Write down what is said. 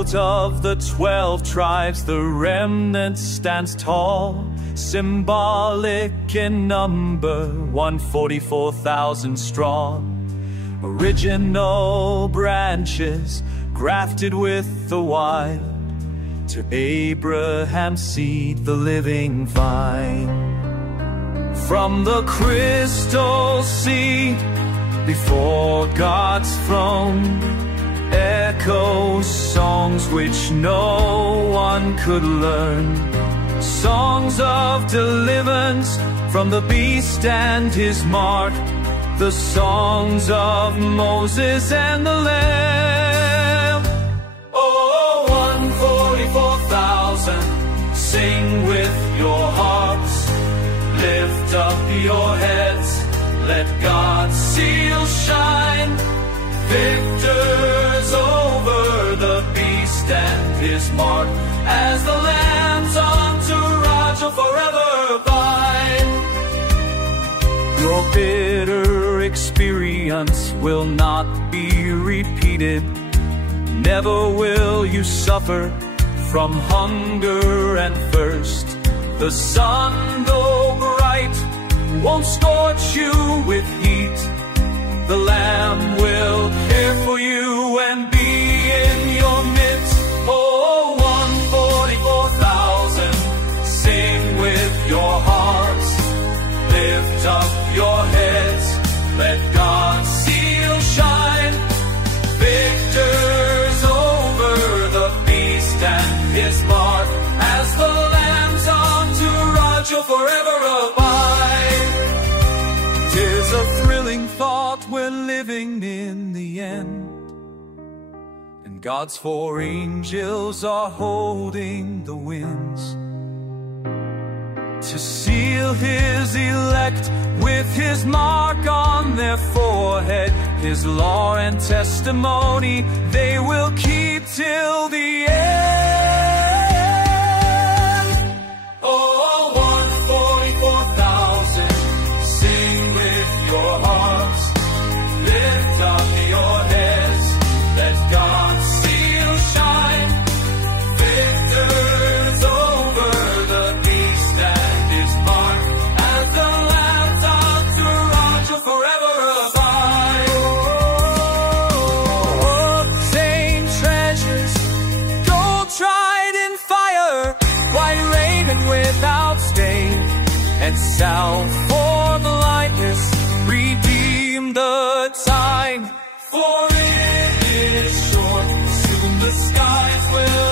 coat of the 12 tribes, the remnant stands tall, symbolic in number, 144,000 strong. Original branches grafted with the wild, to Abraham's seed the living vine. From the crystal sea before God's throne echoes songs which no one could learn, songs of deliverance from the beast and his mark, the songs of Moses and the Lamb. Oh, 144,000, sing with your hearts, lift up your heads, let God's seal shine. Victors over the beast and his mark, as the Lamb's entourage will forever abide. Your bitter experience will not be repeated. Never will you suffer from hunger and thirst. The sun, though bright, won't scorch you with heat. The Lamb will care for you and be in your midst. Oh, 144,000, sing with your hearts, lift up your heads, let God's seal shine. Victors over the beast and his mark, as the Lamb's entourage will forever abide. 'Tis a thrilling thought we're living in the end, and God's 4 angels are holding the winds to seal his elect with his mark on their forehead. His law and testimony they will keep till the end. Oh, 144,000, sing with your hearts, lift up your heads, let God's seal shine. Victors over the beast and his mark, as the Lamb's entourage will forever abide. Oh, same treasures, gold tried in fire, white raiment without stain, and salve for blindness, redeem the time. For it is short, soon the skies will